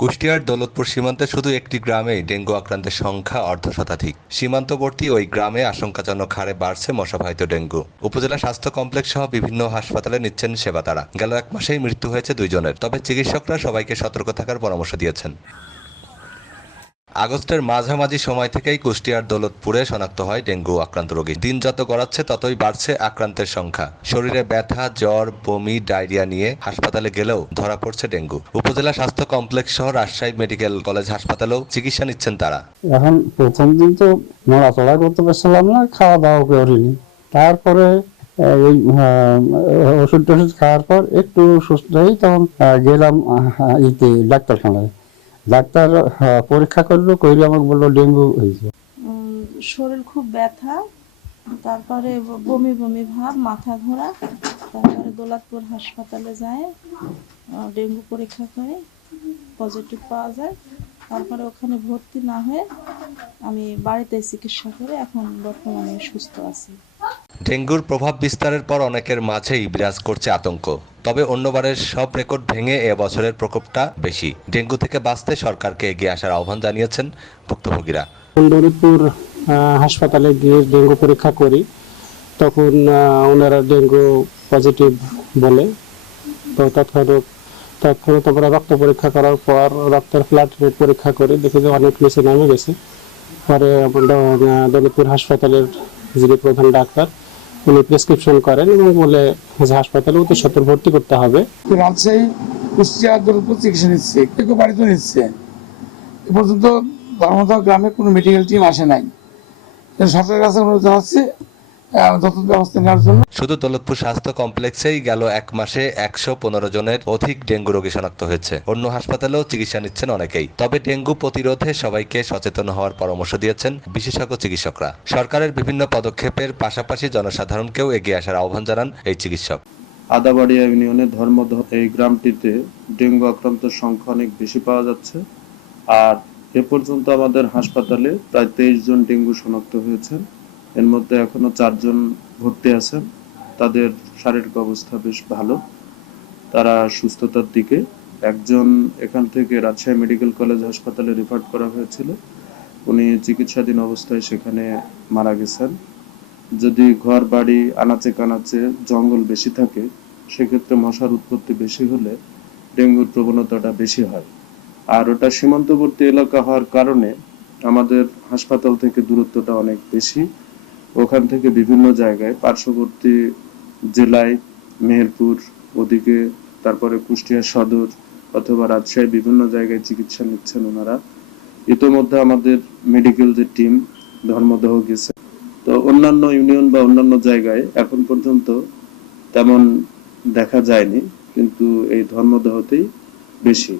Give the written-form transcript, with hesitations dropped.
কুষ্টিয়ার দৌলতপুর সীমান্তে শুধু একটি গ্রামেই ডেঙ্গু আক্রান্তের সংখ্যা অর্ধশতাধিক। সীমান্তবর্তী ওই গ্রামে আশঙ্কাজনক হারে বাড়ছে মশাবাহিত ডেঙ্গু। উপজেলা স্বাস্থ্য কমপ্লেক্স সহ বিভিন্ন হাসপাতালে নিচ্ছেন সেবা তারা। গেল এক মাসেই মৃত্যু হয়েছে 2 জনের। তবে চিকিৎসকরা সবাইকে সতর্ক থাকার পরামর্শ দিয়েছেন। আগস্টের মাঝামাঝি সময় থেকেই কুষ্টিয়ার দৌলতপুরে শনাক্ত হয় ডেঙ্গু আক্রান্ত রোগী। দিন যত গড়াচ্ছে ততই বাড়ছে আক্রান্তের সংখ্যা। শরীরে ব্যথা, জ্বর, বমি, ডায়রিয়া নিয়ে হাসপাতালে গেলেও ধরা পড়ছে ডেঙ্গু। উপজেলা স্বাস্থ্য কমপ্লেক্স সহ রাজশাহী মেডিকেল কলেজ হাসপাতালেও চিকিৎসা নিচ্ছেন তারা। এখন প্রথম দিন তো নড়াচড়া করতে পারছিলাম না, খাওয়া দাওয়া করিনি। তারপরে ওই ওষুধ টষুধ খাওয়ার পর একটু সুস্থ হই, তখন গেলাম ডাক্তারখানায়। ডাক্তার পরীক্ষা করলো, কইলে আমাকে বললো ডেঙ্গু হয়েছে। শরীর খুব ব্যথা, তারপরে বমি বমি ভাব, মাথা ঘোরা। তারপরে দৌলতপুর হাসপাতালে যায়, ডেঙ্গু পরীক্ষা করে পজিটিভ পাওয়া যায়। তারপরে ওখানে ভর্তি না হয়ে আমি বাড়িতে চিকিৎসা করে এখন বর্তমানে সুস্থ আছি। ডেঙ্গুর প্রভাব বিস্তারের পর অনেকের মাঝেই বিরাজ করছে আতঙ্ক। তবে অন্যবারের সব রেকর্ড ভেঙে এ বছরের প্রকোপটা বেশি। ডেঙ্গু থেকে বাঁচতে সরকারকে এগিয়ে আসার আহ্বান জানিয়েছেন ভুক্তভোগীরা। দৌলতপুর হাসপাতালে গিয়ে ডেঙ্গু পরীক্ষা করি, তখন ওনারা ডেঙ্গু পজিটিভ বলে। তো তৎক্ষণাৎ আমরা রক্ত পরীক্ষা করার পর রক্তের প্লাটলেট পরীক্ষা করে দেখি যে অনেক নিচে নামে গেছে। পরে দৌলতপুর হাসপাতালের যিনি প্রধান ডাক্তার, উনি প্রেসক্রিপশন করেন এবং বলে যে হাসপাতালে অতি সত্বর ভর্তি করতে হবে। রাজশাহী, কুষ্টিয়া, দৌলতপুর চিকিৎসা নিচ্ছে, কেউ বাড়িতে নিচ্ছে। এ পর্যন্ত ধর্মদহ গ্রামে কোনো মেডিকেল টিম আসে নাই। সরকারের কাছে অনুরোধ হচ্ছে যথাযথ ব্যবস্থা নেওয়ার জন্য। শুধু দৌলতপুর স্বাস্থ্য কমপ্লেক্সেই গেল এক মাসে 115 জনের অধিক ডেঙ্গু রোগী শনাক্ত হয়েছে। অন্য হাসপাতালেও চিকিৎসা নিচ্ছেন অনেকেই। তবে ডেঙ্গু প্রতিরোধে সবাইকে সচেতন হওয়ার পরামর্শ দিয়েছেন বিশেষজ্ঞ চিকিৎসকরা। সরকারের বিভিন্ন পদক্ষেপের পাশাপাশি জনসাধারণকেও এগিয়ে আসার আহ্বান জানান এই চিকিৎসক। আদাবাড়িয়া ইউনিয়নের ধর্মদহ এই গ্রামটিতে ডেঙ্গু আক্রান্তের সংখ্যা অনেক বেশি পাওয়া যাচ্ছে। আর এ পর্যন্ত আমাদের হাসপাতালে প্রায় 23 জন ডেঙ্গু শনাক্ত হয়েছেন। এর মধ্যে এখনো 4 জন ভর্তি আছেন। তাদের শারীরিক অবস্থা বেশ ভালো, তারা সুস্থতার দিকে। একজন এখান থেকে রাজশাহী মেডিকেল কলেজ হাসপাতালে রেফার করা হয়েছিল, উনি চিকিৎসাধীন অবস্থায় সেখানে মারা গেছেন। যদি ঘর বাড়ি আনাচে কানাচে জঙ্গল বেশি থাকে, সেক্ষেত্রে মশার উৎপত্তি বেশি হলে ডেঙ্গুর প্রবণতাটা বেশি হয়। আর ওটা সীমান্তবর্তী এলাকা হওয়ার কারণে আমাদের হাসপাতাল থেকে দূরত্বটা অনেক বেশি। ওখান থেকে বিভিন্ন জায়গায় পার্শ্ববর্তী জেলায়, মেহেরপুর ওদিকে, তারপরে কুষ্টিয়া সদর অথবা রাজশাহী বিভিন্ন জায়গায় চিকিৎসা নিচ্ছেন ওনারা। ইতোমধ্যে আমাদের মেডিকেল যে টিম ধর্মদহ গেছে। তো অন্যান্য ইউনিয়ন বা অন্যান্য জায়গায় এখন পর্যন্ত তেমন দেখা যায়নি, কিন্তু এই ধর্মদহতেই বেশি।